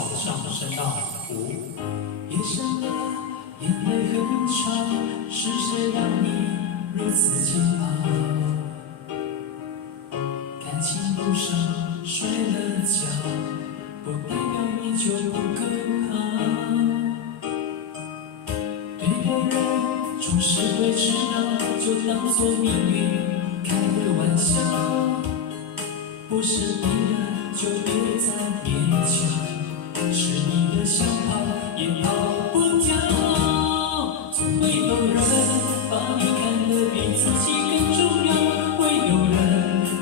往上升到5。夜深了，眼泪很长，是谁让你如此煎熬？感情路上摔了跤，不代表你就不够好。对的人总是会迟到，就当作命运开个玩笑。不是你的就别再勉强，是你的想跑也跑不掉。总会有人把你看得比自己更重要，会有人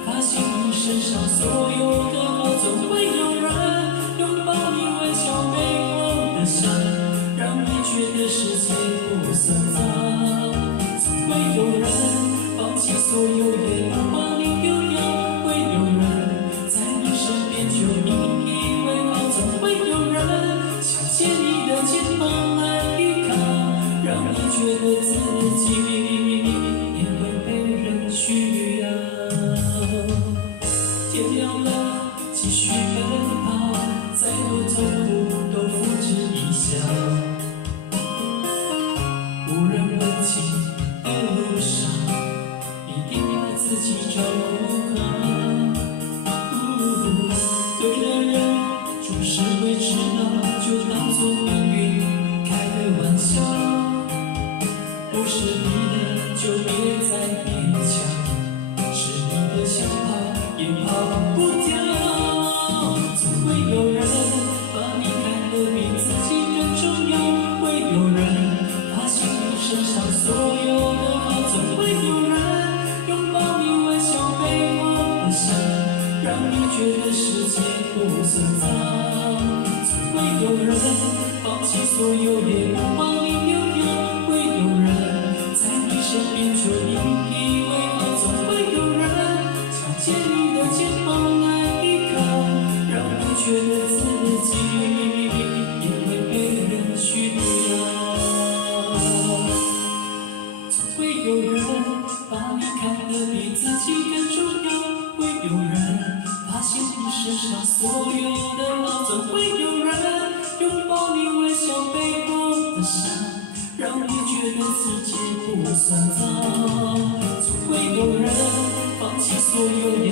发现你身上所有的好，总会有人拥抱你微笑背后的伤，让你觉得世界不算糟。总会有人放弃所有也不把你丢掉，会有人在你身边就引以为傲，总会有人想借你的肩膀来依靠，让你觉得自己也会被人需要。天亮了，继续奔跑，再多痛苦都付之一笑。无人问津的路上，一定把自己照顾好。对的人总是会迟到，就当作命运开个玩笑。不是你的就别再勉强，是你的想跑也跑不掉。总会有人把你看得比自己更重要，会有人发现你身上所有的好，总会有人拥抱你微笑背后的伤，让你觉得世界不算糟。总会有人放弃所有也不把你丢掉，会有人在你身边就引以为傲，总会有人想借你的肩膀来依靠，让你觉得自己也会被人需要。总会有人把你看得比自己更重要，会有人发现你身上所有的好，总会有人拥抱你微笑背后的伤，让你觉得世界不算糟。总会有人放弃所有也